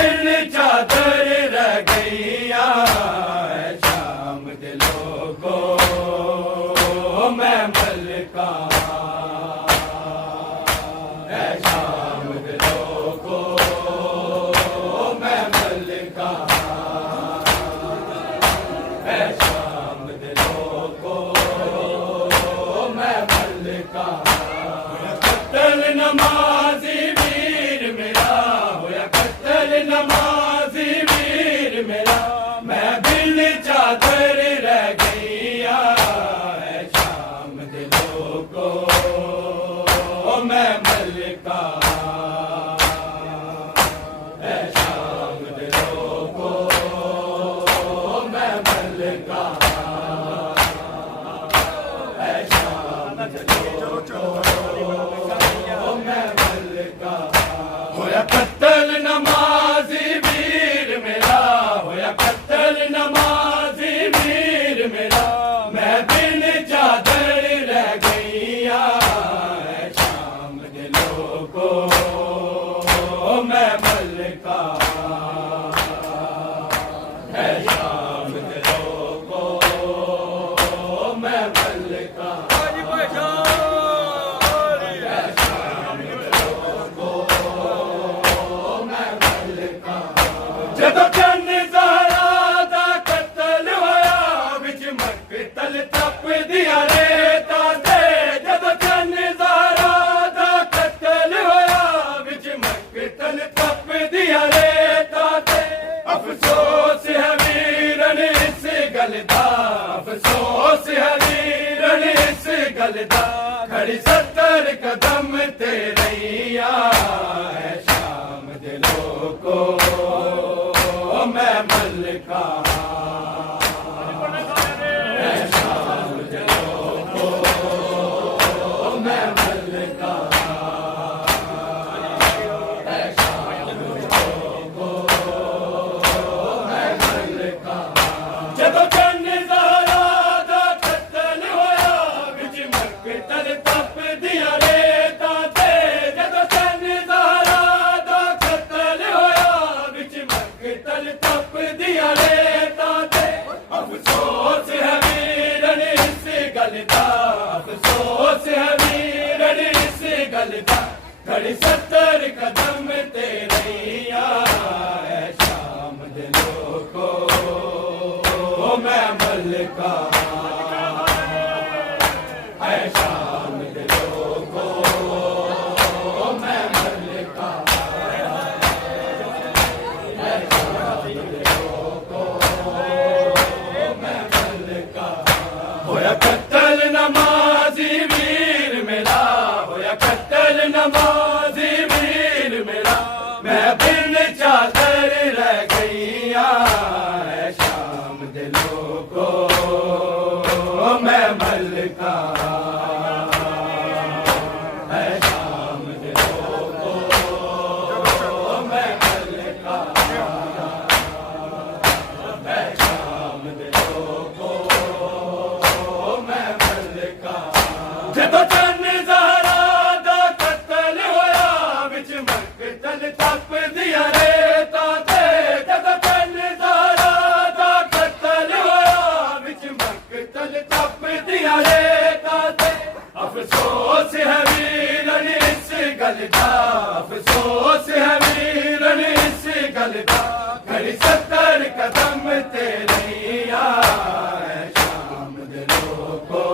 बिन चादर रह गईया शाम दे लोगो मैं मलका शाम दे लोगो मैं मलका शाम दे लोगो मैं मलका कत्ल नमाजी वीर मेरा होया कत्ल नमाजी वीर मेरा मैं बिन चादर रह गईया शाम दे लोगो मैं मलका शाम दे लोगो मैं मलका शाम दे लोगो मैं मलका होया कत्ल नमाजी वीर मेरा होया कत्ल नमाजी वीर मेरा मैं बिन चादर रह गईया शाम दे लोगो मैं मलका शाम दे लोगो मैं मलका जदों चंद ज़हरा दा कत्ल होया विच मकतल तप दिया रेता ते जदों चंद ज़हरा दा कत्ल होया विच मकतल तप दिया रेता ते अफसोस है वीरन इस गल दा अफसोस है वीरन इस गल दा खड़ी 70 कदम ते रहिया शाम दे लोगो मैं मलका शाम दे लोगो मैं मलका शाम दे लोगो मैं मलका जदों चंद ज़हरा दा कत्ल होया विच मकतल तप दिया रेता ते जदों चंद ज़हरा दा कत्ल होया विच मकतल तप दिया रेता ते अफसोस है वीरन इस गल दा अफसोस है वीरन इस गल दा खड़ी 70 कदम ते रहिया शाम दे लोगो मैं मलका शाम दे लोगो मैं मलका होया कत्ल नमाजी वीर मेरा होया कत्ल नमाजी वीर मेरा मैं बिन चादर रह गईया शाम दे लोगो मैं मलका शाम दे लोगो मैं मलका शाम दे लोगो मैं मलका जदों चंद ज़हरा दा कत्ल होया विच मकतल तप दिया रेता ते जदों चंद ज़हरा दा कत्ल होया विच मकतल तप दिया रेता ते अफसोस है वीरन इस गल दा अफसोस है वीरन इस गल दा खड़ी 70 कदम ते रहिया शाम दे लोगो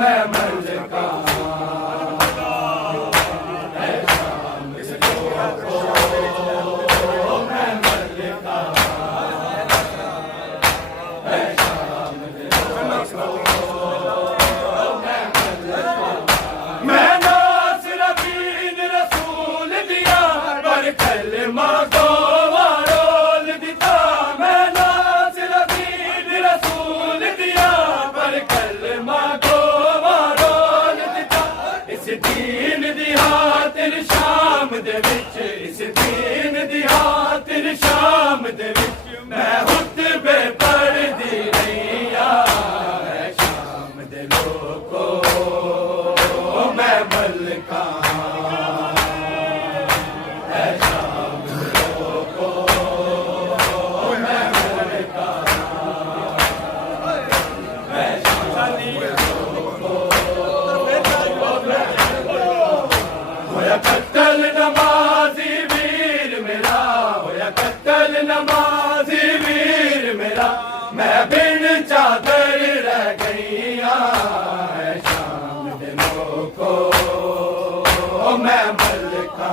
मैं मलका शाम दे लोगो मैं मलका शाम दे लोगो मैं मलका मैं नासिर दीन रसूल दिया पर कलमा को वारोल दिता मैं नासिर दीन रसूल दिया पर कलमा को वारोल दिता इस दीन दी खातिर शाम दे विच इस दीन दी खातिर शाम दे विच मैं हुतबे पढ़दी रहिया शाम दे लोगो मैं मलका शाम दे नमाजी वीर मेरा मैं बिन चादर रह गईया है शाम दिनों को मैं मलका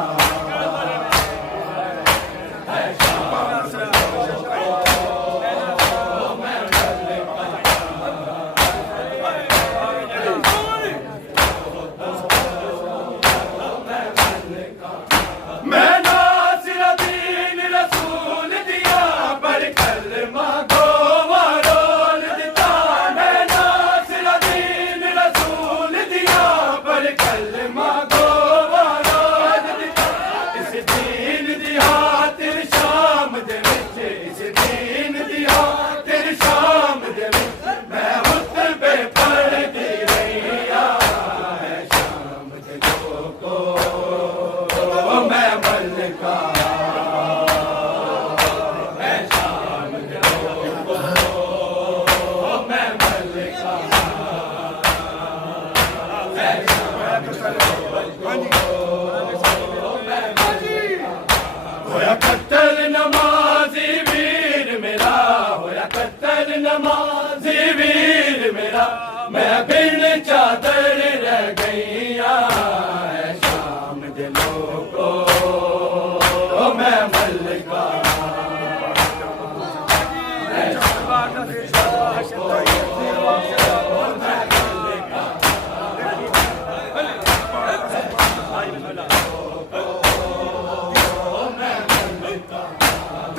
होया कत्ल नमाजी वीर मेरा होया कत्ल नमाजी वीर मेरा मैं बिन चादर रह गईया है शाम दिलों को मैं मलका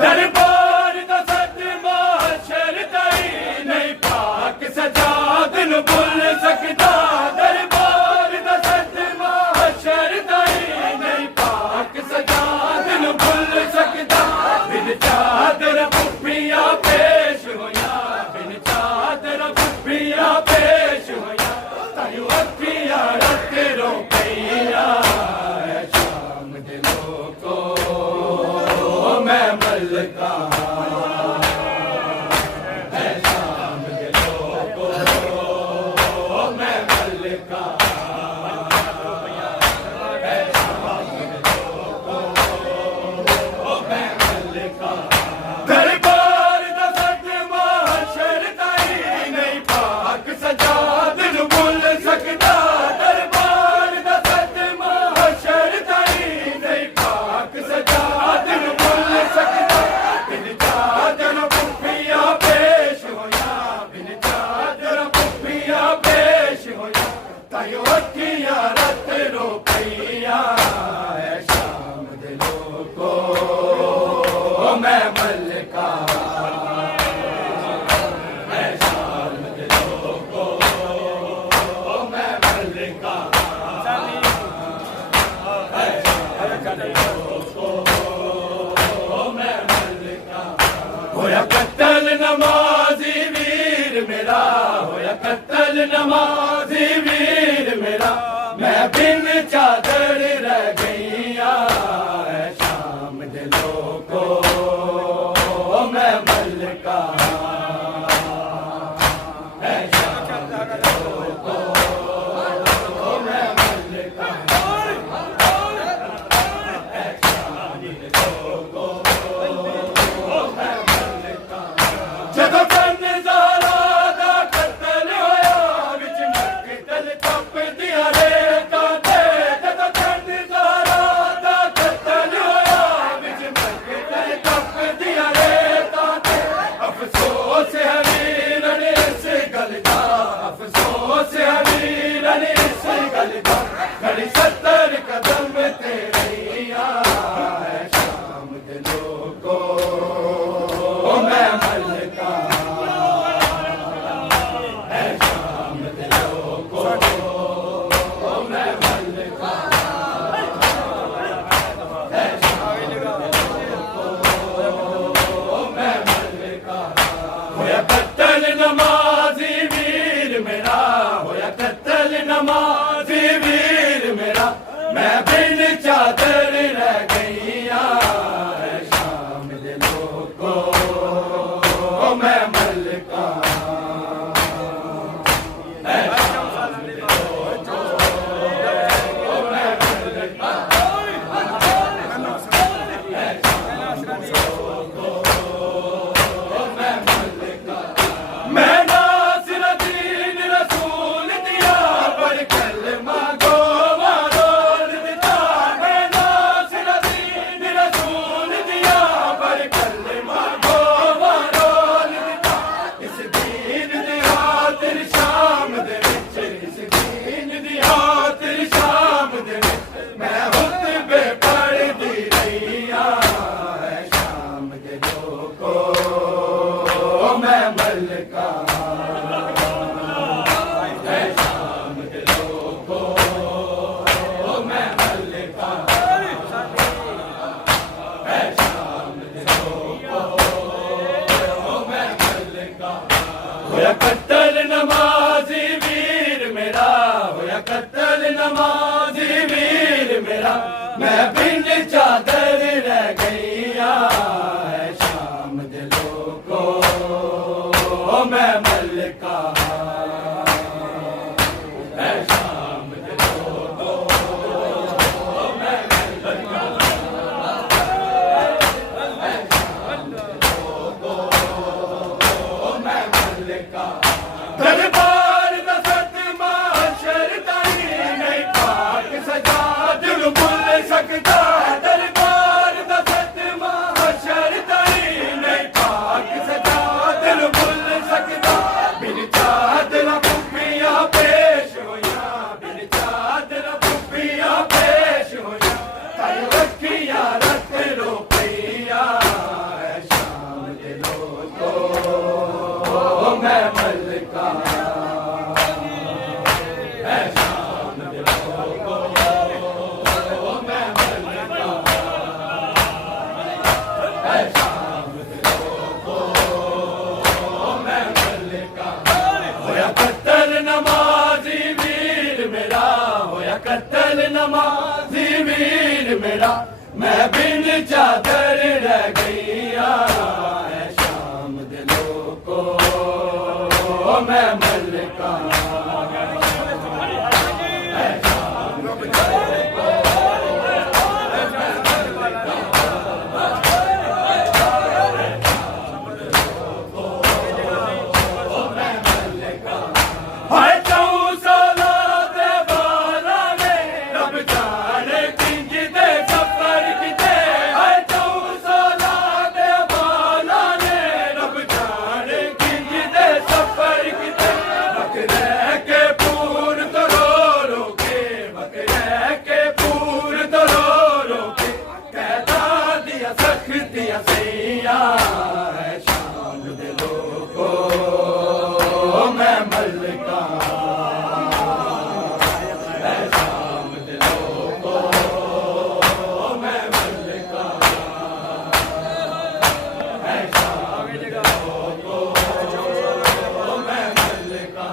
दरबार दा सदमा शरदाई नहीं पाक सजाद नु भुल सकदा दरबार दा सदमा शरदाई नहीं पाक सजाद नु भुल सकदा बिन चादर पुफिया पेश होया बिन चादर पुफिया पेश होया तायु अखियां रख रो पैया शाम दिलों को मैं मलका है शाम दिलों को मैं मलका है शाम दिलों को मैं मलका दरबार दा सदमा शरदाई नहीं पाक सजाद नु भुल सकदा दरबार दा सदमा शरदाई नहीं पाक सजाद नु भुल सकदा बिन चादर पुफिया पेश होया बिन चादर पुफिया पेश होया तायो अखियां रत रो पैया है शाम दिलों को मैं मलका है शाम दिलों को मैं मलका है शाम दिलों को मैं मलका होया कत्ल नमाजी वीर मेरा होया कत्ल नमाजी वीर मेरा मैं बिन चादर रह गईया है शाम दिलों को मैं मलका है शाम दिलों को मैं मलका है शाम दिलों को मैं मलका जदों चंद ज़ारा दा कत्ल होया विच मकतल तप दिया रेता ते जदों चंद ज़ारा दा कत्ल होया विच मकतल तप दिया रेता ते अफसोस है वीरन इस गल दा अफसोस है वीरन इस गल दा घड़ी 70 कदम ते रहिया है शाम दिलों को मैं मलका है शाम दिलों को मैं मलका है शाम दिलों को मैं मलका होया कत्ल नमाजी वीर मेरा होया कत्ल नमाजी वीर मेरा मैं बिन चादर रह गईया है शाम दिलों को मैं मलका है शाम दिलों को मैं मलका है शाम दिलों को नमाजी वीर मेरा, मैं बिन चादर रह गईया है शाम दे लोगो मैं मलका है शाम दे लोगो मैं मलका है शाम दे लोगो मैं मलका दरबार दा सतमा शरताई नहीं पाक सजा दिल भुल सकता दरबार दा सतमा शरताई नहीं पाक सजा दिल भुल सकता बिन चादर पुपिया पेश होया बिन चादर पुपिया पेश होया ताई रखिया रख लो पैया है शाम दे लोगो मैं मलका है शाम दे लोगो मैं मलका है शाम दे लोगो मैं मलका होया कत्ल नमाजी वीर मेरा होया कत्ल नमाजी वीर मेरा मैं बिन चादर रह गईया है शाम दे लोगो मैं मलका है शाम दे लोगो हाय चौसाला दे बाला ने रब जाने किंज दे सफर किते हाय चौसाला दे बाला ने रब जाने किंज दे सफर किते बकरे के पूर तो रो के बकरे के पूर तो रो के कहता दिया सख्तियां सैया है शाम दे लोगो मैं मलका है शाम दे लोगो मैं मलका है शाम दे लोगो मैं मलका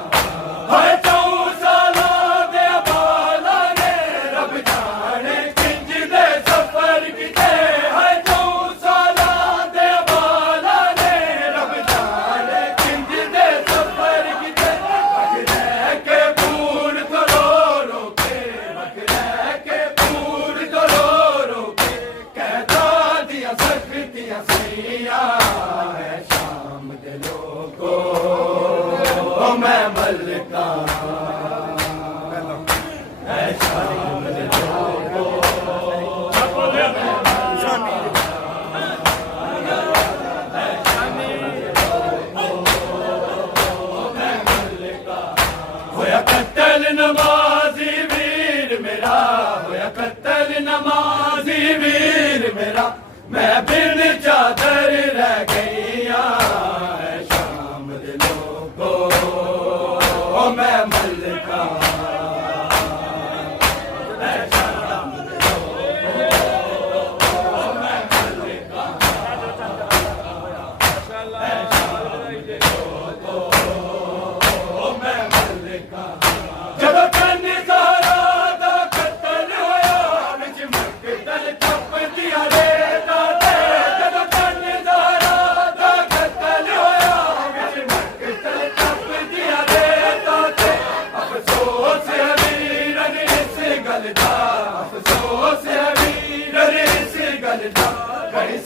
हाय चौसाला दे बाला ने रब जाने किंज दे सफर किते हाय चौसाला दे बाला ने रब जाने किंज दे सफर किते बकरे के पूर तो रो के बकरे के पूर तो रो के कहता दिया सख्तियां सैया है शाम दे लोगो मैं मलका है शाम दे लोगो होया कत्ल नमाजी वीर मेरा होया कत्ल नमाजी वीर मेरा मैं बिन चादर रह गईया है शाम दे लोगो मैं मलका है शाम दे लोगो मैं मलका है शाम दे लोगो मैं मलका जब कन सारा दा कत्ल होया विच मकतल छप दिया रे दाते जब कन सारा दा कत्ल होया विच मकतल छप दिया रे दाते अफसोस है वीरन इस गल दा अफसोस है वीरन इस गल दा कहीं